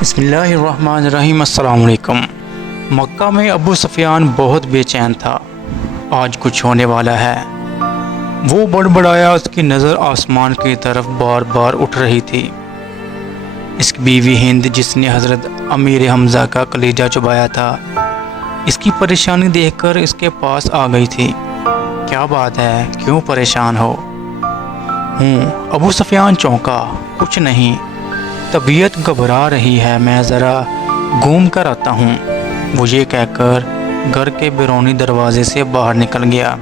بسم اللہ الرحمن الرحیم۔ السلام علیکم۔ مکہ میں ابو سفیان بہت بے چین تھا، آج کچھ ہونے والا ہے۔ وہ بڑبڑایا، اس کی نظر آسمان کی طرف بار بار اٹھ رہی تھی۔ اس کی بیوی ہند، جس نے حضرت امیر حمزہ کا کلیجہ چبایا تھا، اس کی پریشانی دیکھ کر اس کے پاس آ گئی تھی۔ کیا بات ہے، کیوں پریشان ہو؟ ابو سفیان چونکا۔ کچھ نہیں، طبیعت گھبرا رہی ہے، میں ذرا گھوم کر آتا ہوں۔ وہ یہ کہہ کر گھر کے بیرونی دروازے سے باہر نکل گیا۔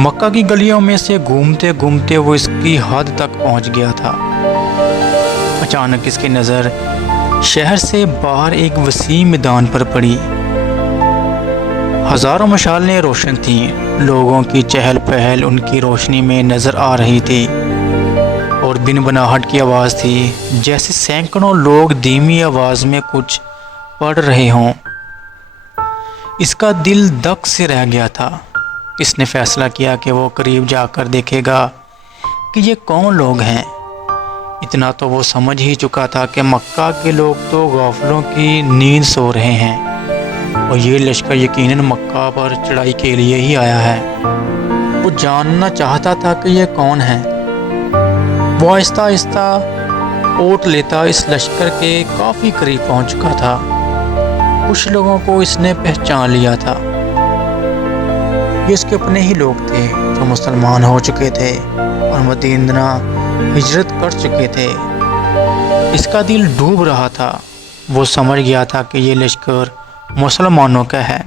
مکہ کی گلیوں میں سے گھومتے گھومتے وہ اس کی حد تک پہنچ گیا تھا۔ اچانک اس کی نظر شہر سے باہر ایک وسیع میدان پر پڑی۔ ہزاروں مشالیں روشن تھیں، لوگوں کی چہل پہل ان کی روشنی میں نظر آ رہی تھی، اور بن بناہٹ کی آواز تھی، جیسے سینکڑوں لوگ دھیمی آواز میں کچھ پڑھ رہے ہوں۔ اس کا دل دک سے رہ گیا تھا۔ اس نے فیصلہ کیا کہ وہ قریب جا کر دیکھے گا کہ یہ کون لوگ ہیں۔ اتنا تو وہ سمجھ ہی چکا تھا کہ مکہ کے لوگ تو غافلوں کی نیند سو رہے ہیں، اور یہ لشکر یقیناً مکہ پر چڑھائی کے لیے ہی آیا ہے۔ وہ جاننا چاہتا تھا کہ یہ کون ہے۔ وہ آہستہ آہستہ اوٹ لیتا اس لشکر کے کافی قریب پہنچ چکا تھا۔ کچھ لوگوں کو اس نے پہچان لیا تھا۔ یہ اس کے اپنے ہی لوگ تھے جو مسلمان ہو چکے تھے اور مدینہ ہجرت کر چکے تھے۔ اس کا دل ڈوب رہا تھا۔ وہ سمجھ گیا تھا کہ یہ لشکر مسلمانوں کا ہے،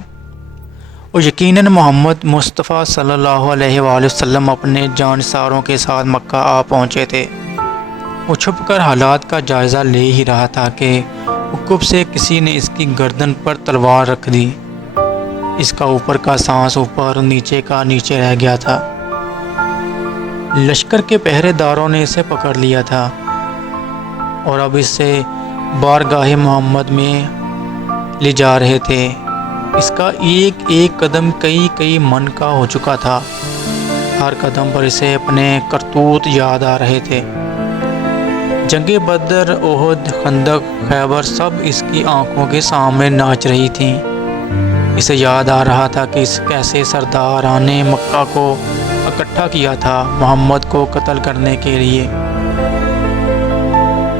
اور یقیناً محمد مصطفیٰ صلی اللہ علیہ وآلہ وسلم اپنے جانثاروں کے ساتھ مکہ آ پہنچے تھے۔ وہ چھپ کر حالات کا جائزہ لے ہی رہا تھا کہ عقب سے کسی نے اس کی گردن پر تلوار رکھ دی۔ اس کا اوپر کا سانس اوپر، نیچے کا نیچے رہ گیا تھا۔ لشکر کے پہرے داروں نے اسے پکڑ لیا تھا، اور اب اسے بارگاہ محمد میں لے جا رہے تھے۔ اس کا ایک ایک قدم کئی من کا ہو چکا تھا۔ ہر قدم پر اسے اپنے کرتوت یاد آ رہے تھے۔ جنگ بدر، احد، خندق، خیبر سب اس کی آنکھوں کے سامنے ناچ رہی تھیں۔ اسے یاد آ رہا تھا کہ اس کیسے سرداران نے مکہ کو اکٹھا کیا تھا محمد کو قتل کرنے کے لیے،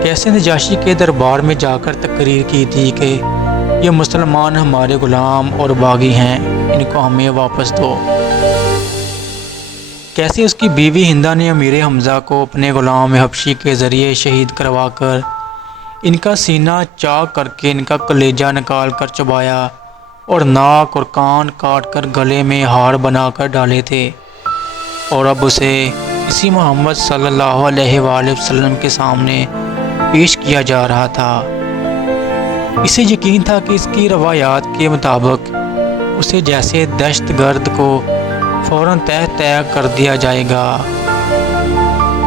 کیسے نجاشی کے دربار میں جا کر تقریر کی تھی کہ یہ مسلمان ہمارے غلام اور باغی ہیں، ان کو ہمیں واپس دو۔ کیسے اس کی بیوی ہندہ نے امیر حمزہ کو اپنے غلام حبشی کے ذریعے شہید کروا کر ان کا سینہ چاک کر کے ان کا کلیجہ نکال کر چبایا، اور ناک اور کان کاٹ کر گلے میں ہار بنا کر ڈالے تھے، اور اب اسے اسی محمد صلی اللہ علیہ وآلہ وسلم کے سامنے پیش کیا جا رہا تھا۔ اسے یقین تھا کہ اس کی روایات کے مطابق اسے جیسے دہشت گرد کو فوراً تہہ کر دیا جائے گا۔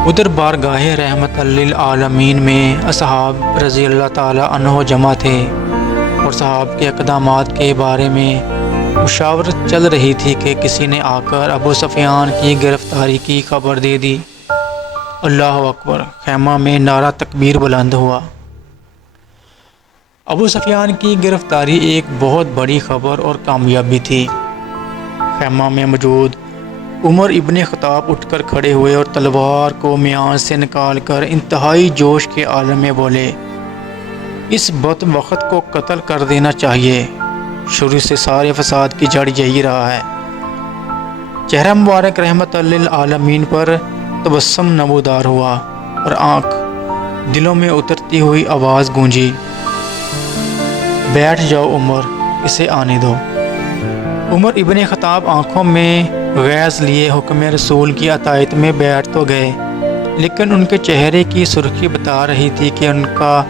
ادھر بارگاہ رحمت للعالمین میں اصحاب رضی اللہ تعالی عنہ جمع تھے، اور صحاب کے اقدامات کے بارے میں مشاورت چل رہی تھی کہ کسی نے آ کر ابو سفیان کی گرفتاری کی خبر دے دی۔ اللہ اکبر! خیمہ میں نعرہ تکبیر بلند ہوا۔ ابو سفیان کی گرفتاری ایک بہت بڑی خبر اور کامیابی تھی۔ خیمہ میں موجود عمر ابن خطاب اٹھ کر کھڑے ہوئے اور تلوار کو میان سے نکال کر انتہائی جوش کے عالم میں بولے، اس بد وقت کو قتل کر دینا چاہیے۔ شروع سے سارے فساد کی جڑ یہی رہا ہے۔ چہرہ مبارک رحمت للعالمین پر تبسم نمودار ہوا، اور آنکھ دلوں میں اترتی ہوئی آواز گونجی، بیٹھ جاؤ عمر، اسے آنے دو۔ عمر ابن خطاب آنکھوں میں غیظ لیے حکم رسول کی اطاعت میں بیٹھ تو گئے، لیکن ان کے چہرے کی سرخی بتا رہی تھی کہ ان کا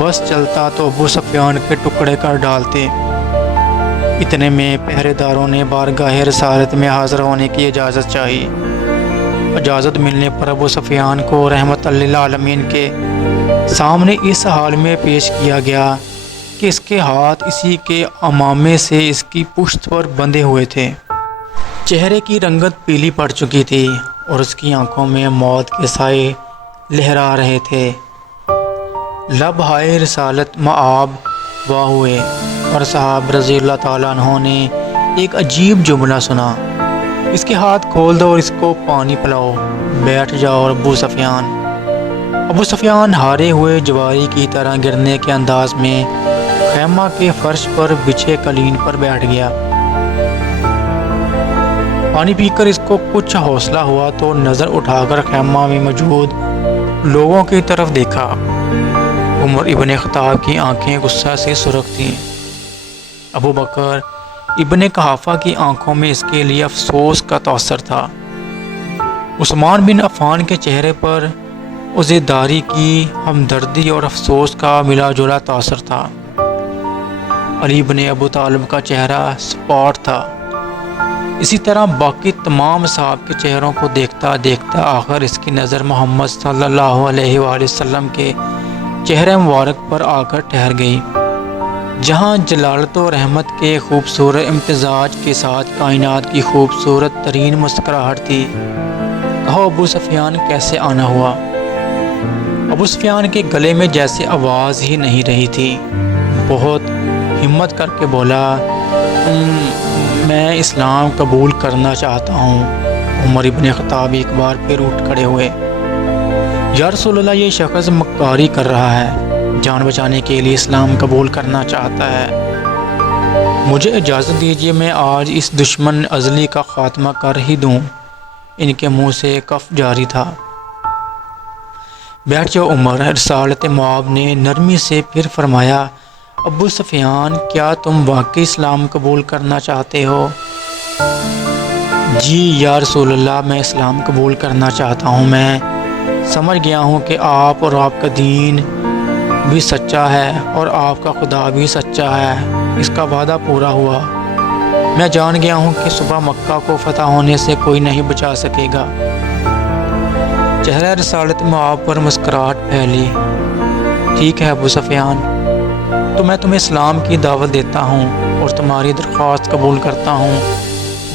بس چلتا تو ابو سفیان کے ٹکڑے کر ڈالتے۔ اتنے میں پہرے داروں نے بارگاہ رسالت میں حاضر ہونے کی اجازت چاہی۔ اجازت ملنے پر ابو سفیان کو رحمت للعالمین کے سامنے اس حال میں پیش کیا گیا کہ اس کے ہاتھ اسی کے امامے سے اس کی پشت پر بندھے ہوئے تھے۔ چہرے کی رنگت پیلی پڑ چکی تھی، اور اس کی آنکھوں میں موت کے سائے لہرا رہے تھے۔ لمحۂ رسالت مآب وا ہوئے اور صحابہ رضی اللہ تعالیٰ عنہ نے ایک عجیب جملہ سنا، اس کے ہاتھ کھول دو اور اس کو پانی پلاؤ، بیٹھ جاؤ۔ اور ابو سفیان ہارے ہوئے جواری کی طرح گرنے کے انداز میں خیمہ کے فرش پر بچھے قالین پر بیٹھ گیا۔ پانی پی کر اس کو کچھ حوصلہ ہوا تو نظر اٹھا کر خیمہ میں موجود لوگوں کی طرف دیکھا۔ عمر ابن خطاب کی آنکھیں غصہ سے سرخ تھیں۔ ابو بکر ابن قحافہ کی آنکھوں میں اس کے لیے افسوس کا تاثر تھا۔ عثمان بن عفان کے چہرے پر عزیداری کی ہمدردی اور افسوس کا ملا جلا تاثر تھا۔ علی بن ابو طالب کا چہرہ سپاٹ تھا۔ اسی طرح باقی تمام صحابہ کے چہروں کو دیکھتا دیکھتا آخر اس کی نظر محمد صلی اللہ علیہ وآلہ وسلم کے چہرے مبارک پر آ کر ٹھہر گئی، جہاں جلالت و رحمت کے خوبصورت امتزاج کے ساتھ کائنات کی خوبصورت ترین مسکراہٹ تھی۔ کہو ابو سفیان کیسے آنا ہوا؟ ابو سفیان کے گلے میں جیسے آواز ہی نہیں رہی تھی۔ بہت ہمت کر کے بولا، میں اسلام قبول کرنا چاہتا ہوں۔ عمر ابن خطاب ایک بار پھر اٹھ کھڑے ہوئے۔ یا رسول اللہ، یہ شخص مکاری کر رہا ہے، جان بچانے کے لیے اسلام قبول کرنا چاہتا ہے۔ مجھے اجازت دیجیے میں آج اس دشمن ازلی کا خاتمہ کر ہی دوں۔ ان کے منہ سے کف جاری تھا۔ بیٹھ جاؤ عمر، رسالت مآب نے نرمی سے پھر فرمایا۔ ابو سفیان، کیا تم واقعی اسلام قبول کرنا چاہتے ہو؟ جی یا رسول اللہ، میں اسلام قبول کرنا چاہتا ہوں۔ میں سمجھ گیا ہوں کہ آپ اور آپ کا دین بھی سچا ہے اور آپ کا خدا بھی سچا ہے، اس کا وعدہ پورا ہوا۔ میں جان گیا ہوں کہ صبح مکہ کو فتح ہونے سے کوئی نہیں بچا سکے گا۔ چہرہ رسالت مآب پر مسکراہٹ پھیلی۔ ٹھیک ہے ابو سفیان، تو میں تمہیں اسلام کی دعوت دیتا ہوں اور تمہاری درخواست قبول کرتا ہوں۔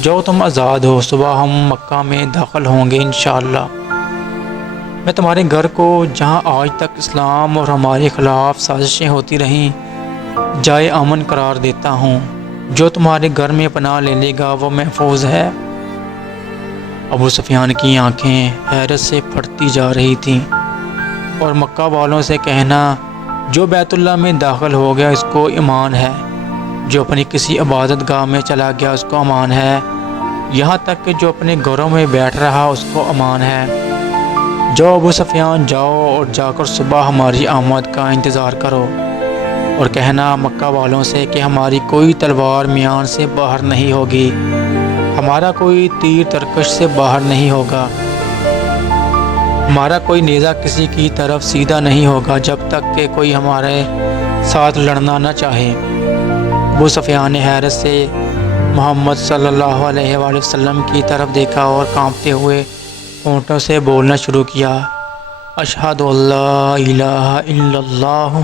جو تم آزاد ہو، صبح ہم مکہ میں داخل ہوں گے انشاءاللہ۔ میں تمہارے گھر کو، جہاں آج تک اسلام اور ہمارے خلاف سازشیں ہوتی رہیں، جائے امن قرار دیتا ہوں۔ جو تمہارے گھر میں پناہ لے لے گا وہ محفوظ ہے۔ ابو سفیان کی آنکھیں حیرت سے پھٹتی جا رہی تھیں، اور مکہ والوں سے کہنا، جو بیت اللہ میں داخل ہو گیا اس کو امان ہے، جو اپنی کسی عبادت گاہ میں چلا گیا اس کو امان ہے، یہاں تک کہ جو اپنے گھروں میں بیٹھ رہا اس کو امان ہے۔ جاؤ ابو سفیان، جاؤ اور جا کر صبح ہماری آمد کا انتظار کرو، اور کہنا مکہ والوں سے کہ ہماری کوئی تلوار میان سے باہر نہیں ہوگی، ہمارا کوئی تیر ترکش سے باہر نہیں ہوگا، ہمارا کوئی نیزہ کسی کی طرف سیدھا نہیں ہوگا جب تک کہ کوئی ہمارے ساتھ لڑنا نہ چاہے۔ ابو سفیان نے حیرت سے محمد صلی اللہ علیہ وآلہ وسلم کی طرف دیکھا اور کانپتے ہوئے ہونٹوں سے بولنا شروع کیا، اشہد ان لا الہ الا اللہ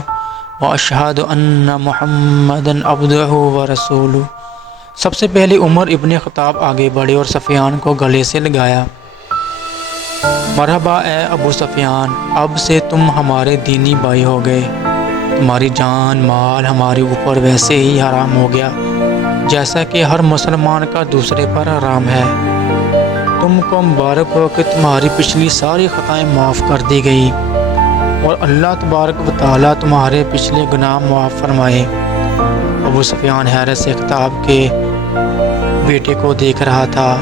و اشہد ان محمدًا عبدہ و رسولہ۔ سب سے پہلے عمر ابن خطاب آگے بڑھے اور سفیان کو گلے سے لگایا۔ مرحبا اے ابو سفیان، اب سے تم ہمارے دینی بھائی ہو گئے، تمہاری جان مال ہمارے اوپر ویسے ہی حرام ہو گیا جیسا کہ ہر مسلمان کا دوسرے پر حرام ہے۔ تم کو مبارک ہو کہ تمہاری پچھلی ساری خطائیں معاف کر دی گئی، اور اللہ تبارک و تعالیٰ تمہارے پچھلے گناہ معاف فرمائے۔ ابو سفیان حیرت سے خطاب کے بیٹے کو دیکھ رہا تھا۔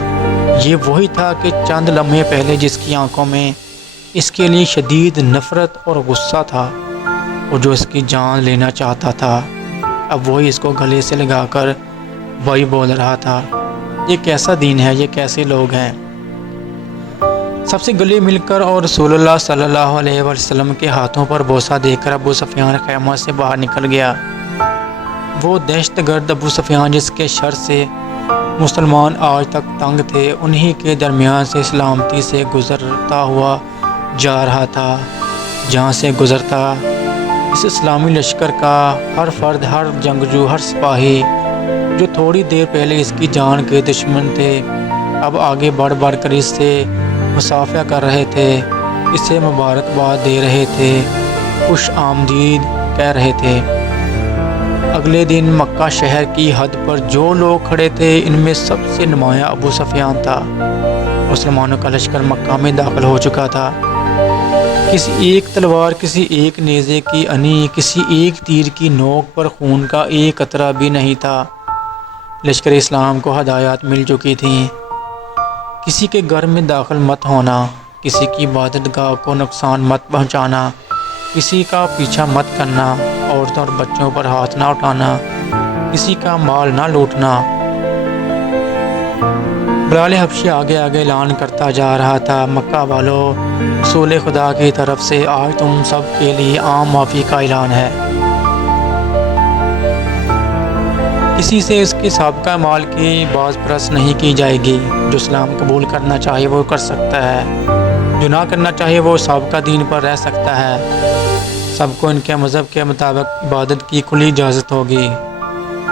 یہ وہی تھا کہ چند لمحے پہلے جس کی آنکھوں میں اس کے لیے شدید نفرت اور غصہ تھا، اور جو اس کی جان لینا چاہتا تھا، اب وہی اس کو گلے سے لگا کر وہی بول رہا تھا، یہ کیسا دین ہے، یہ کیسے لوگ ہیں۔ سب سے گلے مل کر اور رسول اللہ صلی اللہ علیہ وسلم کے ہاتھوں پر بوسہ دے کر ابو سفیان خیمہ سے باہر نکل گیا۔ وہ دہشت گرد ابو سفیان جس کے شر سے مسلمان آج تک تنگ تھے، انہی کے درمیان سے سلامتی سے گزرتا ہوا جا رہا تھا، جہاں سے گزرتا اس اسلامی لشکر کا ہر فرد، ہر جنگجو، ہر سپاہی جو تھوڑی دیر پہلے اس کی جان کے دشمن تھے، اب آگے بڑھ بڑھ کر اس سے مصافحہ کر رہے تھے، اسے مبارکباد دے رہے تھے، خوش آمدید کہہ رہے تھے۔ اگلے دن مکہ شہر کی حد پر جو لوگ کھڑے تھے ان میں سب سے نمایاں ابو سفیان تھا۔ مسلمانوں کا لشکر مکہ میں داخل ہو چکا تھا۔ کسی ایک تلوار، کسی ایک نیزے کی انی، کسی ایک تیر کی نوک پر خون کا ایک قطرہ بھی نہیں تھا۔ لشکر اسلام کو ہدایات مل چکی تھیں۔ کسی کے گھر میں داخل مت ہونا، کسی کی عبادت گاہ کو نقصان مت پہنچانا، کسی کا پیچھا مت کرنا، عورتوں اور بچوں پر ہاتھ نہ اٹھانا، کسی کا مال نہ لوٹنا۔ بلال حبشی آگے آگے اعلان کرتا جا رہا تھا، مکہ والوں، رسول خدا کی طرف سے آج تم سب کے لیے عام معافی کا اعلان ہے۔ کسی سے اس کے سابقہ مال کی باز پرست نہیں کی جائے گی۔ جو اسلام قبول کرنا چاہے وہ کر سکتا ہے، جو نہ کرنا چاہے وہ سابقہ دین پر رہ سکتا ہے۔ سب کو ان کے مذہب کے مطابق عبادت کی کھلی اجازت ہوگی۔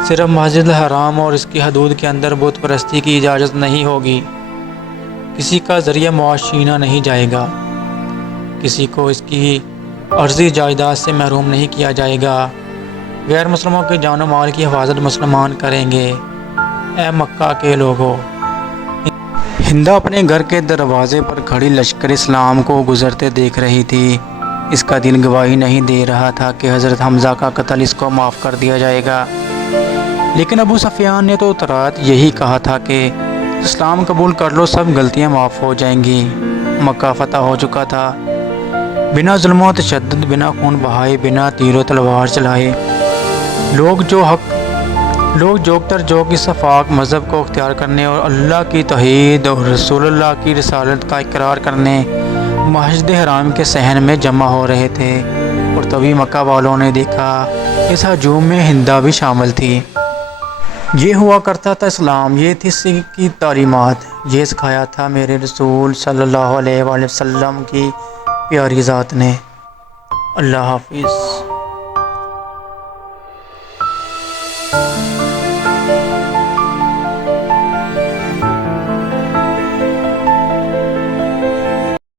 صرف مسجد الحرام اور اس کی حدود کے اندر بت پرستی کی اجازت نہیں ہوگی۔ کسی کا ذریعہ معاش چھینا نہیں جائے گا، کسی کو اس کی عرضی جائیداد سے محروم نہیں کیا جائے گا۔ غیر مسلموں کے جان و مال کی حفاظت مسلمان کریں گے۔ اے مکہ کے لوگوں! ہندہ اپنے گھر کے دروازے پر کھڑی لشکر اسلام کو گزرتے دیکھ رہی تھی۔ اس کا دل گواہی نہیں دے رہا تھا کہ حضرت حمزہ کا قتل اس کو معاف کر دیا جائے گا، لیکن ابو سفیان نے تو رات یہی کہا تھا کہ اسلام قبول کر لو، سب غلطیاں معاف ہو جائیں گی۔ مکہ فتح ہو چکا تھا۔ بنا ظلم و تشدد، بنا خون بہائے، بنا تیر و تلوار چلائے، لوگ جوک تر جوک اس آفاق مذہب کو اختیار کرنے اور اللہ کی توحید اور رسول اللہ کی رسالت کا اقرار کرنے مسجد حرام کے صحن میں جمع ہو رہے تھے، اور تبھی مکہ والوں نے دیکھا اس ہجوم میں ہندہ بھی شامل تھی۔ یہ ہوا کرتا تھا اسلام، یہ تھی اس کی تعلیمات، یہ سکھایا تھا میرے رسول صلی اللہ علیہ وآلہ وسلم کی پیاری ذات نے۔ اللہ حافظ۔